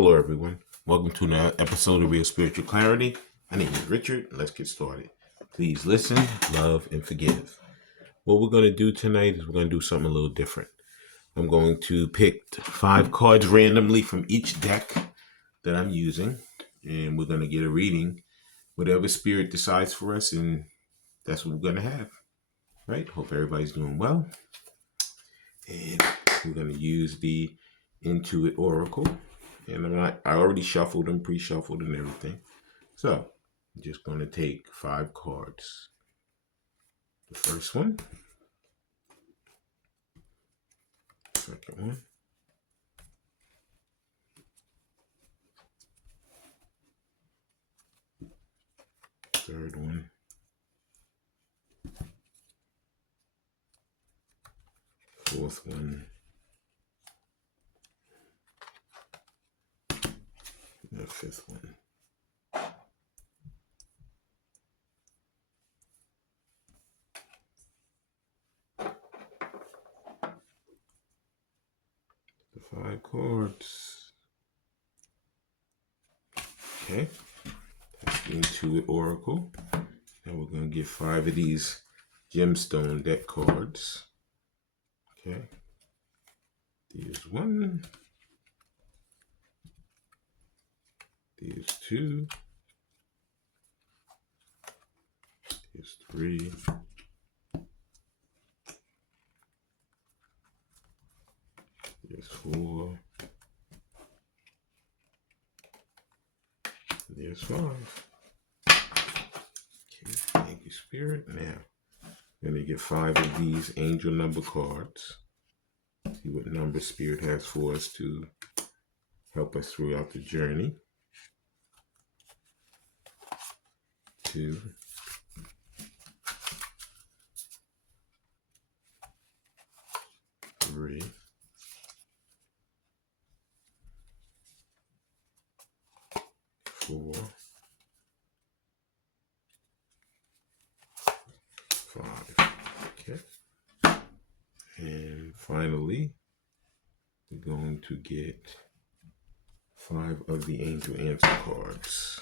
Hello, everyone. Welcome to another episode of Real Spiritual Clarity. My name is Richard. Let's get started. Please listen, love, and forgive. What we're going to do tonight is we're going to do something a little different. I'm going to pick 5 cards randomly from each deck that I'm using, and we're going to get a reading, whatever Spirit decides for us, and that's what we're going to have. Right? Hope everybody's doing well. And we're going to use the Intuit Oracle. And I already shuffled and pre-shuffled and everything. So I'm just going to take 5 cards. The first one. Second one. Third one. Fourth one. And the fifth one. The 5 cards. Okay. That's the Intuit Oracle. Now we're going to get 5 of these gemstone deck cards. Okay. There's 1. There's 2. There's 3. There's 4. There's 5. Okay, thank you, Spirit. Now, I'm going to get 5 of these angel number cards. See what number Spirit has for us to help us throughout the journey. 2. 3. 4. 5. Okay. And finally, we're going to get 5 of the angel answer cards.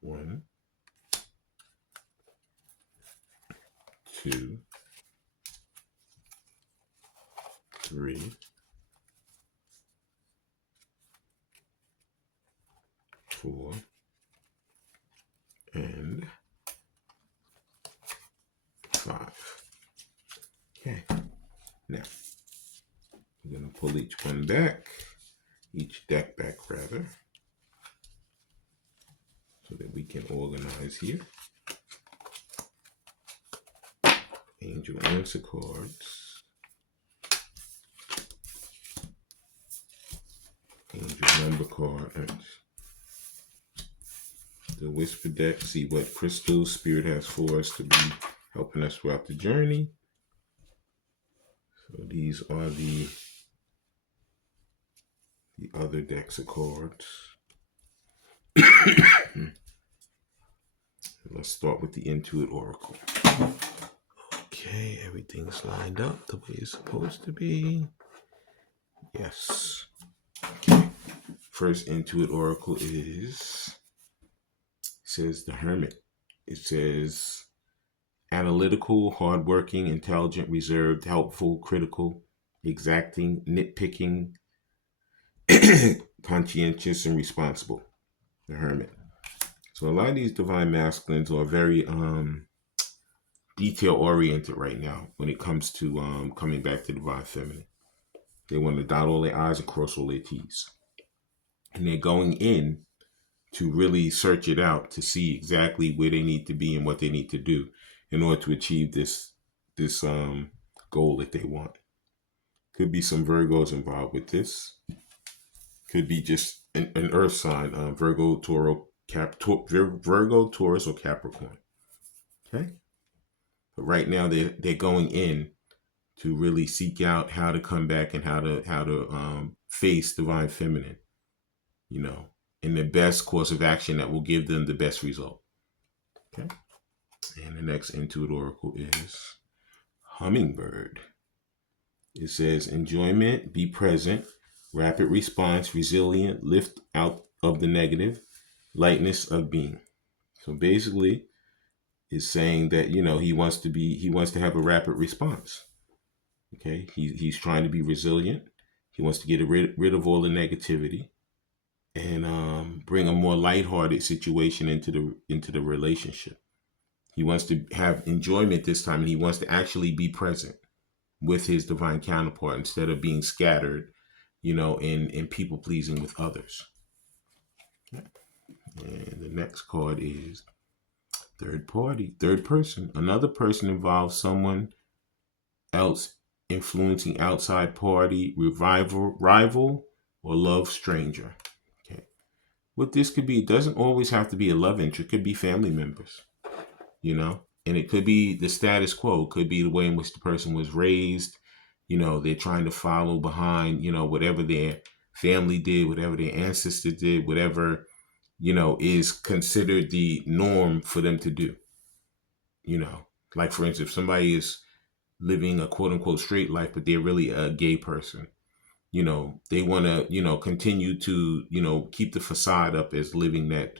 1, 2, 3, 4, and 5. Okay. Now, we're going to pull each one back, each deck back rather, so that we can organize here. Angel answer cards. Angel number cards. The whisper deck. See what crystals Spirit has for us to be helping us throughout the journey. So these are the other decks of cards. Let's start with the Intuit Oracle. Okay, everything's lined up the way it's supposed to be. Yes. Okay. First Intuit Oracle says the Hermit. It says analytical, hardworking, intelligent, reserved, helpful, critical, exacting, nitpicking, conscientious, and responsible. The Hermit. So a lot of these divine masculines are very detail oriented right now when it comes to coming back to divine feminine. They want to dot all their I's and cross all their T's. And they're going in to really search it out to see exactly where they need to be and what they need to do in order to achieve this goal that they want. Could be some Virgos involved with this. Could be just an earth sign, Virgo, Virgo, Taurus, or Capricorn. Okay? But right now they're going in to really seek out how to come back and how to face divine feminine, in the best course of action that will give them the best result. Okay. And the next Intuit Oracle is Hummingbird. It says enjoyment, be present, rapid response, resilient, lift out of the negative, lightness of being. So basically, it's saying that he wants to have a rapid response. Okay, he's trying to be resilient. He wants to get rid of all the negativity and bring a more lighthearted situation into the relationship. He wants to have enjoyment this time, and he wants to actually be present with his divine counterpart instead of being scattered, in people pleasing with others. And the next card is third party, third person. Another person involves someone else influencing outside party, rival, or love stranger. Okay. What this could be, it doesn't always have to be a love interest. It could be family members, and it could be the status quo. It could be the way in which the person was raised. They're trying to follow behind, whatever their family did, whatever their ancestors did, whatever, is considered the norm for them to do. Like for instance, if somebody is living a quote unquote straight life, but they're really a gay person, they want to, continue to, keep the facade up as living that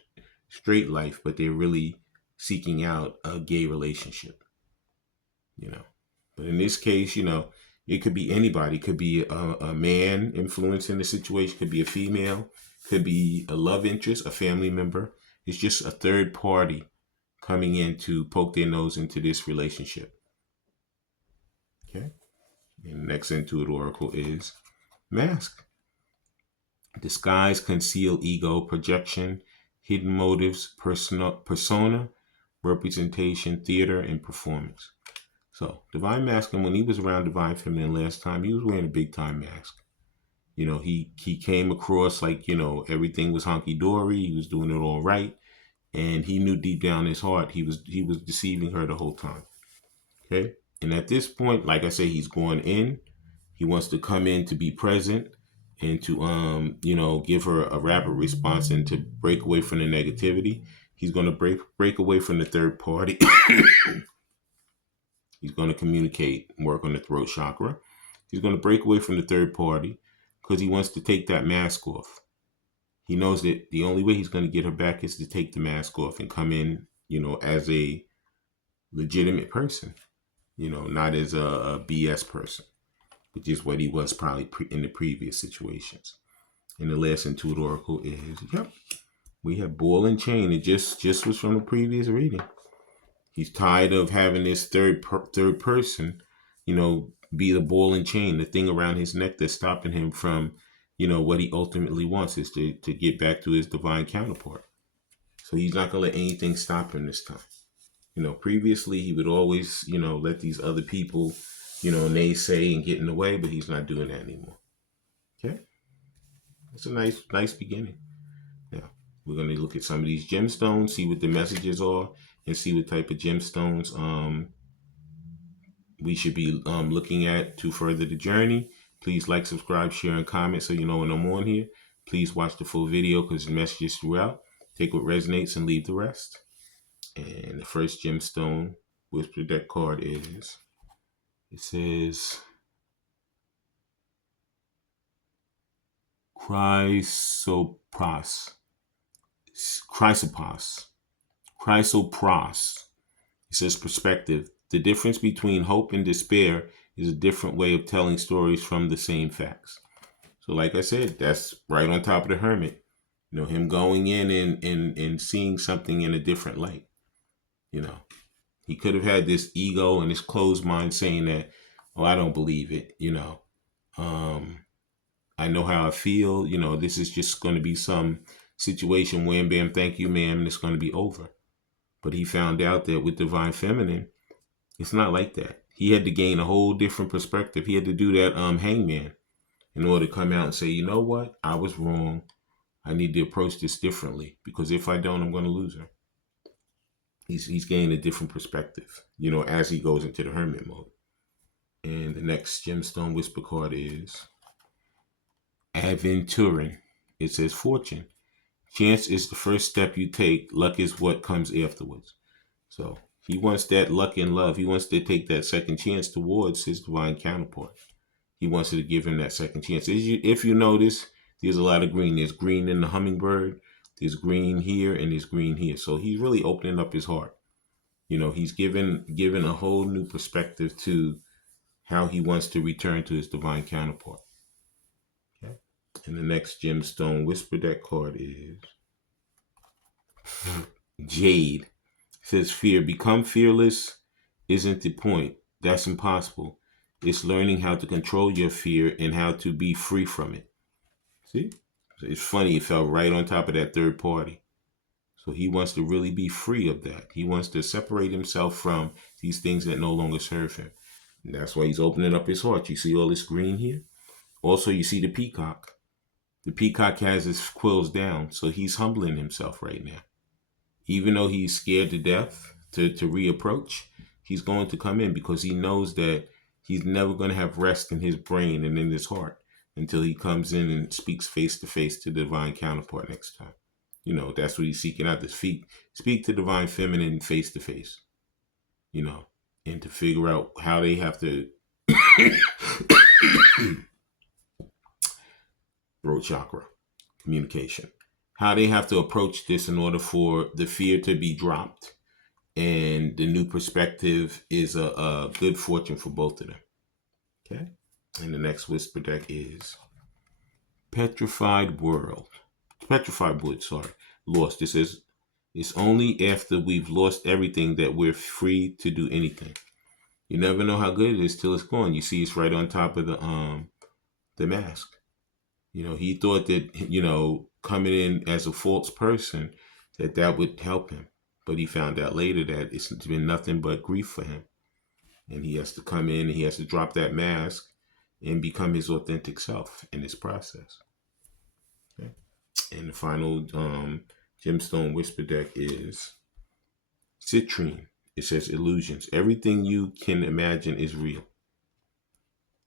straight life, but they're really seeking out a gay relationship, But in this case, it could be anybody. It could be a man influencing the situation, could be a female, could be a love interest, a family member. It's just a third party coming in to poke their nose into this relationship. Okay. And the next Intuit Oracle is mask. Disguise, conceal, ego, projection, hidden motives, persona, representation, theater, and performance. So Divine Masculine, when he was around Divine Feminine last time, he was wearing a big time mask. He came across like, everything was hunky dory. He was doing it all right. And he knew deep down in his heart, he was deceiving her the whole time. Okay. And at this point, like I say, he's going in. He wants to come in to be present and to, give her a rapid response and to break away from the negativity. He's going to break away from the third party. He's going to communicate, work on the throat chakra. He's going to break away from the third party because he wants to take that mask off. He knows that the only way he's going to get her back is to take the mask off and come in, as a legitimate person, not as a BS person, which is what he was probably in the previous situations. And the last Intuit Oracle is, we have ball and chain. It just was from the previous reading. He's tired of having this third person, be the ball and chain, the thing around his neck that's stopping him from, what he ultimately wants is to get back to his divine counterpart. So he's not going to let anything stop him this time. Previously he would always, let these other people, naysay and get in the way, but he's not doing that anymore. Okay. It's a nice beginning. Now, we're going to look at some of these gemstones, see what the messages are, and see what type of gemstones we should be looking at to further the journey. Please like, subscribe, share, and comment so you know when I'm on here. Please watch the full video because the messages throughout. Take what resonates and leave the rest. And the first gemstone whisper deck card is, it says Chrysopras. It says perspective. The difference between hope and despair is a different way of telling stories from the same facts. So like I said, that's right on top of the Hermit. Him going in and seeing something in a different light. He could have had this ego and this closed mind saying that, oh, I don't believe it. I know how I feel. This is just going to be some situation, wham, bam, thank you, ma'am, and it's going to be over. But he found out that with Divine Feminine, it's not like that. He had to gain a whole different perspective. He had to do that hangman in order to come out and say, you know what? I was wrong. I need to approach this differently because if I don't, I'm going to lose her. He's gaining a different perspective, as he goes into the Hermit mode. And the next gemstone whisper card is Aventurin. It says fortune. Chance is the first step you take. Luck is what comes afterwards. So he wants that luck and love. He wants to take that second chance towards his divine counterpart. He wants to give him that second chance. If you notice, there's a lot of green. There's green in the hummingbird. There's green here and there's green here. So he's really opening up his heart. He's given a whole new perspective to how he wants to return to his divine counterpart. Okay. And the next gemstone whisper deck card is Jade. It says fear. Become fearless isn't the point. That's impossible. It's learning how to control your fear and how to be free from it. See? It's funny, it fell right on top of that third party. So he wants to really be free of that. He wants to separate himself from these things that no longer serve him. And that's why he's opening up his heart. You see all this green here? Also, you see the peacock. The peacock has his quills down, so he's humbling himself right now. Even though he's scared to death to reapproach, he's going to come in because he knows that he's never going to have rest in his brain and in his heart until he comes in and speaks face to face to the divine counterpart next time. That's what he's seeking out, to speak to divine feminine face to face, and to figure out how they have to throat chakra, communication, how they have to approach this in order for the fear to be dropped. And the new perspective is a good fortune for both of them. Okay. And the next whisper deck is Petrified Wood, Lost. It says, it's only after we've lost everything that we're free to do anything. You never know how good it is till it's gone. You see, it's right on top of the mask. He thought that, coming in as a false person, that would help him. But he found out later that it's been nothing but grief for him. And he has to come in and he has to drop that mask and become his authentic self in this process. Okay. And the final gemstone whisper deck is Citrine. It says illusions. Everything you can imagine is real.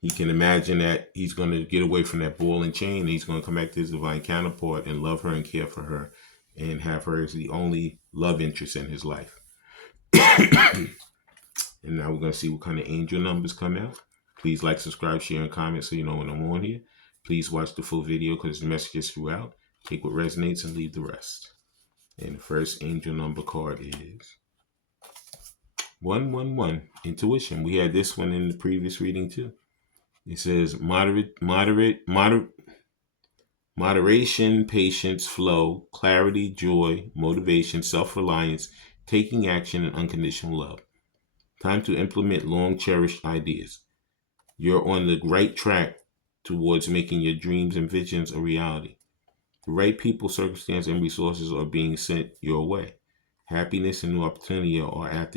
He can imagine that he's going to get away from that ball and chain. And he's going to come back to his divine counterpart and love her and care for her and have her as the only love interest in his life. And now we're going to see what kind of angel numbers come out. Please like, subscribe, share, and comment so you know when I'm on here. Please watch the full video because the messages throughout. Take what resonates and leave the rest. And the first angel number card is 111, Intuition. We had this one in the previous reading too. It says moderation, patience, flow, clarity, joy, motivation, self-reliance, taking action, and unconditional love. Time to implement long-cherished ideas. You're on the right track towards making your dreams and visions a reality. The right people, circumstance, and resources are being sent your way. Happiness and new opportunity are at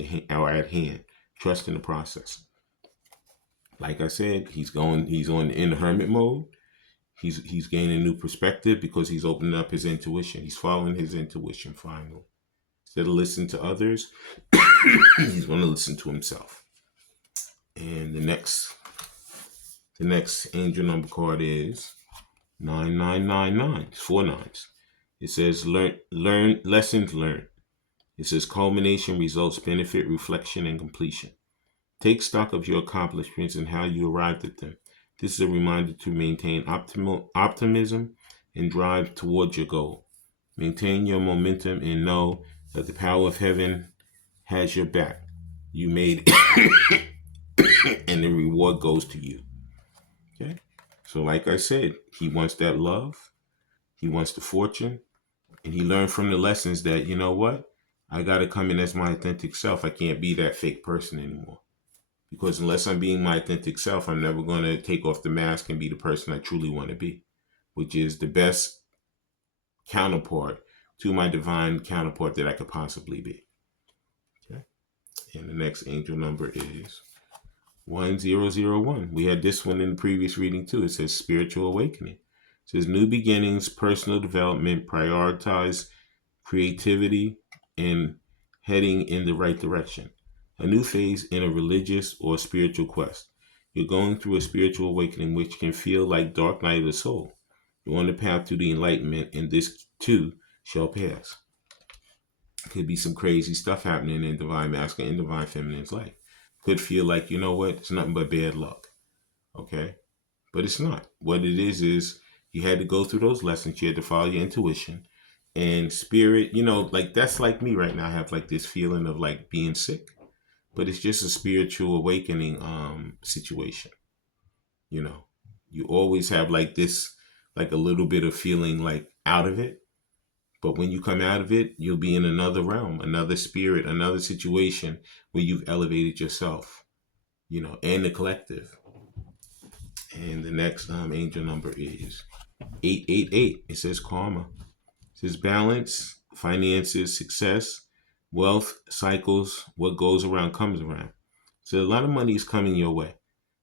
hand. Trust in the process. Like I said, he's in hermit mode. He's gaining new perspective because he's opening up his intuition. He's following his intuition finally. Instead of listening to others, he's going to listen to himself. And the next angel number card is 9999. It's 4 nines. It says learn lessons learned. It says culmination, results, benefit, reflection, and completion. Take stock of your accomplishments and how you arrived at them. This is a reminder to maintain optimism and drive towards your goal. Maintain your momentum and know that the power of heaven has your back. You made it, and the reward goes to you. Okay? So like I said, he wants that love. He wants the fortune. And he learned from the lessons that, you know what? I got to come in as my authentic self. I can't be that fake person anymore. Because unless I'm being my authentic self, I'm never going to take off the mask and be the person I truly want to be, which is the best counterpart to my divine counterpart that I could possibly be. Okay. And the next angel number is 1001. We had this one in the previous reading too. It says spiritual awakening. It says new beginnings, personal development, prioritize creativity, and heading in the right direction. A new phase in a religious or spiritual quest. You're going through a spiritual awakening which can feel like dark night of the soul. You're on the path to the enlightenment, and this too shall pass. Could be some crazy stuff happening in divine masculine and divine feminine's life. Could feel like, you know what, it's nothing but bad luck. Okay? but it's not. What it is you had to go through those lessons. You had to follow your intuition and spirit. Like that's like me right now. I have like this feeling of like being sick, but it's just a spiritual awakening situation. You know, you always have like this, like a little bit of feeling like out of it. But when you come out of it, you'll be in another realm, another spirit, another situation where you've elevated yourself, and the collective. And the next angel number is 888. It says karma. It says balance, finances, success, wealth, cycles. What goes around comes around. So a lot of money is coming your way.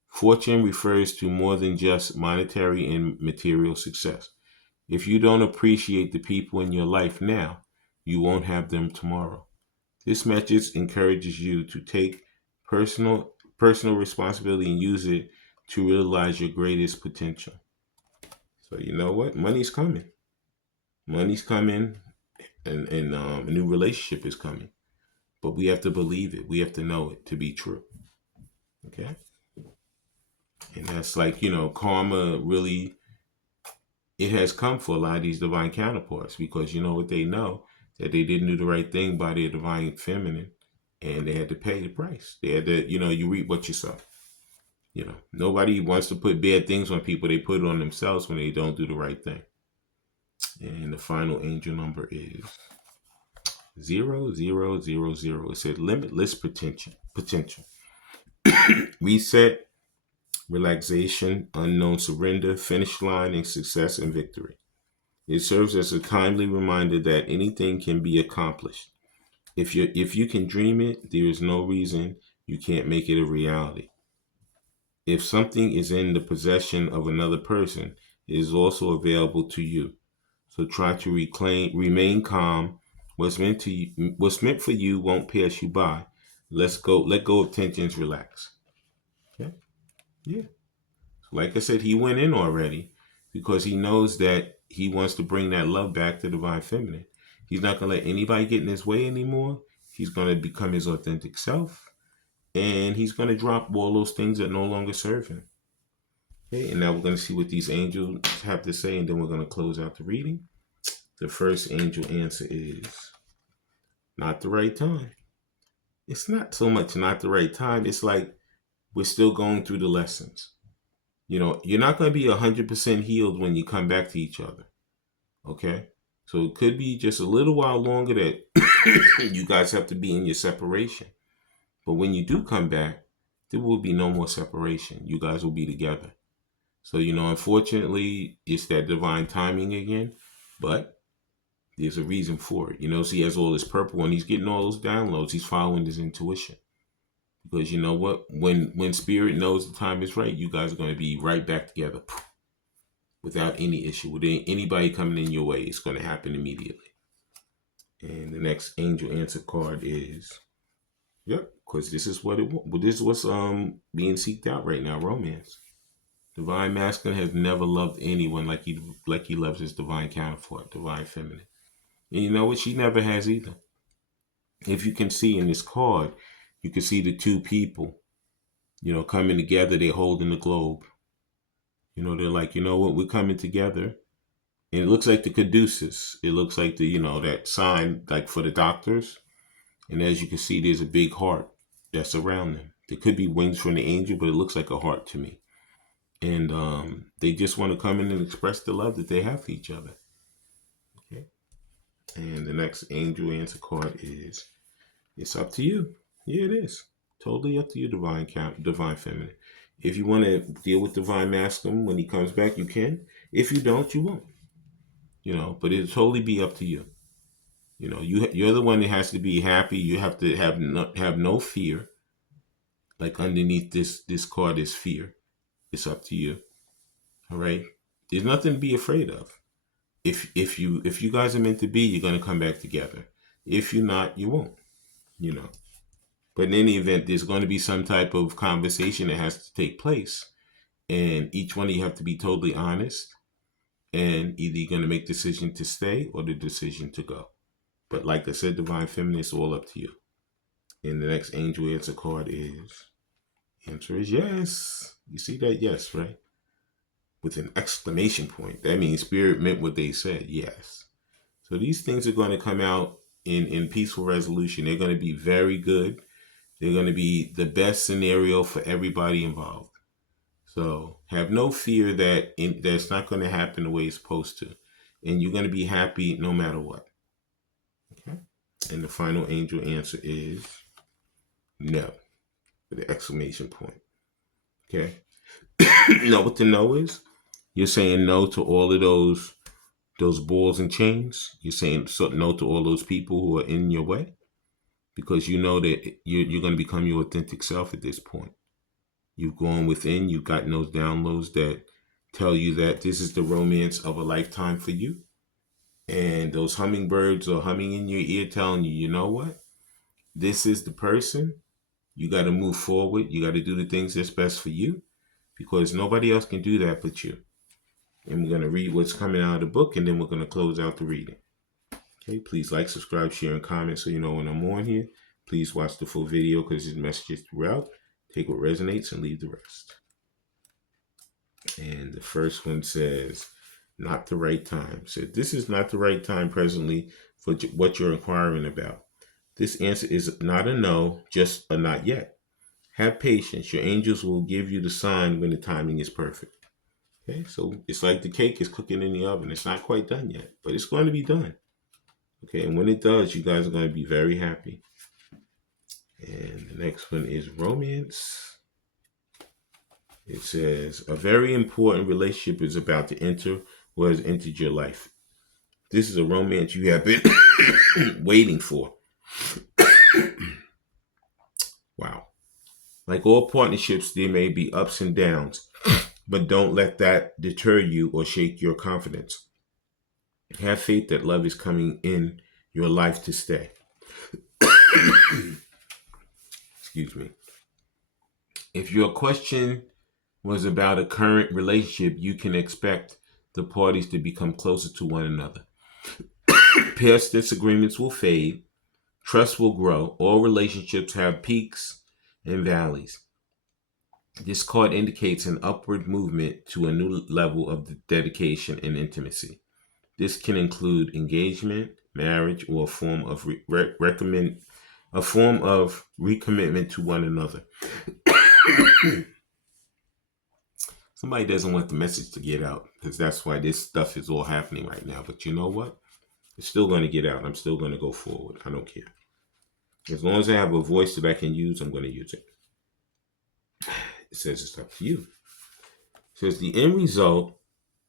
Fortune refers to more than just monetary and material success. If you don't appreciate the people in your life now, you won't have them tomorrow. This message encourages you to take personal responsibility and use it to realize your greatest potential. So you know what? Money's coming. Money's coming, and a new relationship is coming. But we have to believe it. We have to know it to be true. Okay? And that's like, karma really, it has come for a lot of these divine counterparts because you know what they know? That they didn't do the right thing by their divine feminine and they had to pay the price. They had to, you reap what you sow. Nobody wants to put bad things on people. They put it on themselves when they don't do the right thing. And the final angel number is 0000. It said limitless potential. Reset, relaxation, unknown surrender, finish line, and success and victory. It serves as a timely reminder that anything can be accomplished. If you can dream it, there is no reason you can't make it a reality. If something is in the possession of another person, it is also available to you. So try to remain calm. What's meant for you won't pass you by. Let go of tensions, relax. Okay? Yeah. Like I said, he went in already because he knows that he wants to bring that love back to divine feminine. He's not going to let anybody get in his way anymore. He's going to become his authentic self. And he's going to drop all those things that no longer serve him. Okay, and now we're going to see what these angels have to say, and then we're going to close out the reading. The first angel answer is not the right time. It's not so much not the right time. It's like we're still going through the lessons. You're not going to be 100% healed when you come back to each other. Okay? So it could be just a little while longer that you guys have to be in your separation. But when you do come back, there will be no more separation. You guys will be together. So, unfortunately, it's that divine timing again. But there's a reason for it. So he has all this purple and he's getting all those downloads. He's following his intuition. Because you know what? When spirit knows the time is right, you guys are going to be right back together without any issue. With anybody coming in your way, it's going to happen immediately. And the next angel answer card is, yep, because this is what this is what's being seeked out right now, romance. Divine masculine has never loved anyone like he loves his divine counterpart, divine feminine. And you know what? She never has either. If you can see in this card, you can see the two people, coming together. They're holding the globe. They're like, you know what? We're coming together. And it looks like the caduceus. It looks like the, that sign like for the doctors. And as you can see, there's a big heart that's around them. There could be wings from the angel, but it looks like a heart to me. And they just want to come in and express the love that they have for each other. Okay. And the next angel answer card is, it's up to you. Yeah, it is. Totally up to you, divine feminine. If you want to deal with divine masculine when he comes back, you can. If you don't, you won't. But it'll totally be up to you. You're the one that has to be happy. You have to have no fear. Like underneath this card is fear. It's up to you. All right. There's nothing to be afraid of. If you guys are meant to be, you're gonna come back together. If you're not, you won't. But in any event, there's going to be some type of conversation that has to take place, and each one of you have to be totally honest, and either you're going to make the decision to stay or the decision to go. But like I said, divine feminine, it's all up to you. And the next angel answer card is, answer is yes. You see that? Yes, right? with an exclamation point. That means Spirit meant what they said. Yes. So these things are going to come out in peaceful resolution. They're going to be very good. They're going to be the best scenario for everybody involved. So have no fear that that's not going to happen the way it's supposed to. And you're going to be happy no matter what. Okay. And the final angel answer is no, with the exclamation point. Okay. You know what the no is? You're saying no to all of those balls and chains. You're saying no to all those people who are in your way, because you know that you're going to become your authentic self at this point. You've gone within. You've gotten those downloads that tell you that this is the romance of a lifetime for you. And those hummingbirds are humming in your ear telling you, you know what? This is the person. You got to move forward. You got to do the things that's best for you, because nobody else can do that but you. And we're going to read what's coming out of the book, and then we're going to close out the reading. Okay, please like, subscribe, share, and comment so you know when I'm on here. Please watch the full video because there's messages throughout. Take what resonates and leave the rest. And the first one says, not the right time. So this is not the right time presently for what you're inquiring about. This answer is not a no, just a not yet. Have patience. Your angels will give you the sign when the timing is perfect. Okay, so it's like the cake is cooking in the oven. It's not quite done yet, but it's going to be done. Okay, and when it does, you guys are going to be very happy. And the next one is romance. It says, a very important relationship is about to enter or has entered your life. This is a romance you have been waiting for. Wow. Like all partnerships, there may be ups and downs, but don't let that deter you or shake your confidence. Have faith that love is coming in your life to stay. Excuse me. If your question was about a current relationship, you can expect the parties to become closer to one another. Past disagreements will fade. Trust will grow. All relationships have peaks and valleys. This card indicates an upward movement to a new level of dedication and intimacy. This can include engagement, marriage, or a form of recommitment to one another. Somebody doesn't want the message to get out, because that's why this stuff is all happening right now. But you know what? It's still going to get out. I'm still going to go forward. I don't care. As long as I have a voice that I can use, I'm going to use it. It says it's up to you. It says the end result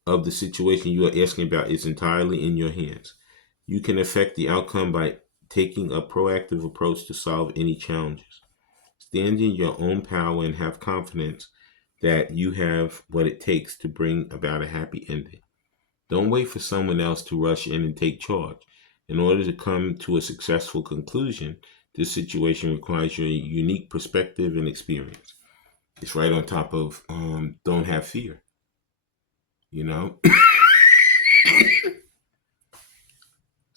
of the situation you are asking about is entirely in your hands. You can affect the outcome by taking a proactive approach to solve any challenges. Stand in your own power and have confidence that you have what it takes to bring about a happy ending. Don't wait for someone else to rush in and take charge. In order to come to a successful conclusion, this situation requires your unique perspective and experience. It's right on top of don't have fear. You know?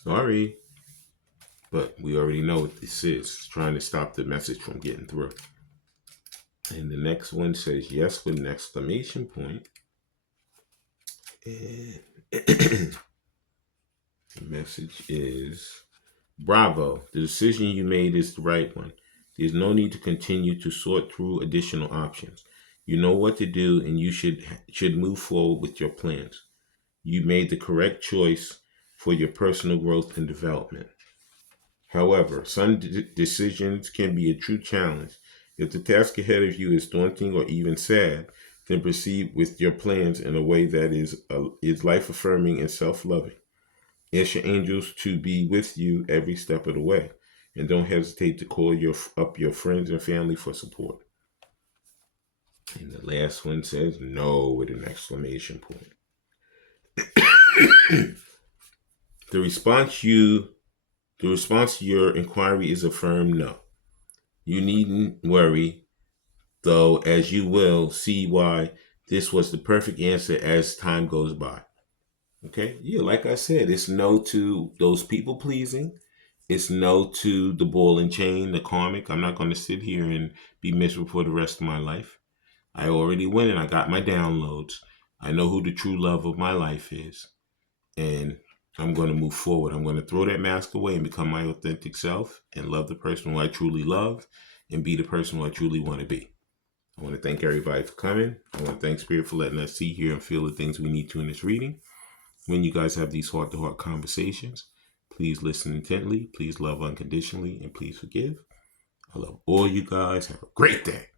Sorry. But we already know what this is. It's trying to stop the message from getting through. And the next one says yes with an exclamation point. And the message is, bravo, the decision you made is the right one. There's no need to continue to sort through additional options. You know what to do, and you should move forward with your plans. You made the correct choice for your personal growth and development. However, some decisions can be a true challenge. If the task ahead of you is daunting or even sad, then proceed with your plans in a way that is life-affirming and self-loving. Ask your angels to be with you every step of the way, and don't hesitate to call up your friends and family for support. And the last one says no with an exclamation point. The response to your inquiry is a firm no. You needn't worry, though, as you will see why this was the perfect answer as time goes by. Okay? Yeah, like I said, it's no to those people pleasing. It's no to the ball and chain, the karmic. I'm not going to sit here and be miserable for the rest of my life. I already went and I got my downloads. I know who the true love of my life is. And I'm going to move forward. I'm going to throw that mask away and become my authentic self and love the person who I truly love and be the person who I truly want to be. I want to thank everybody for coming. I want to thank Spirit for letting us see, hear, and feel the things we need to in this reading. When you guys have these heart-to-heart conversations, please listen intently, please love unconditionally, and please forgive. I love all you guys. Have a great day.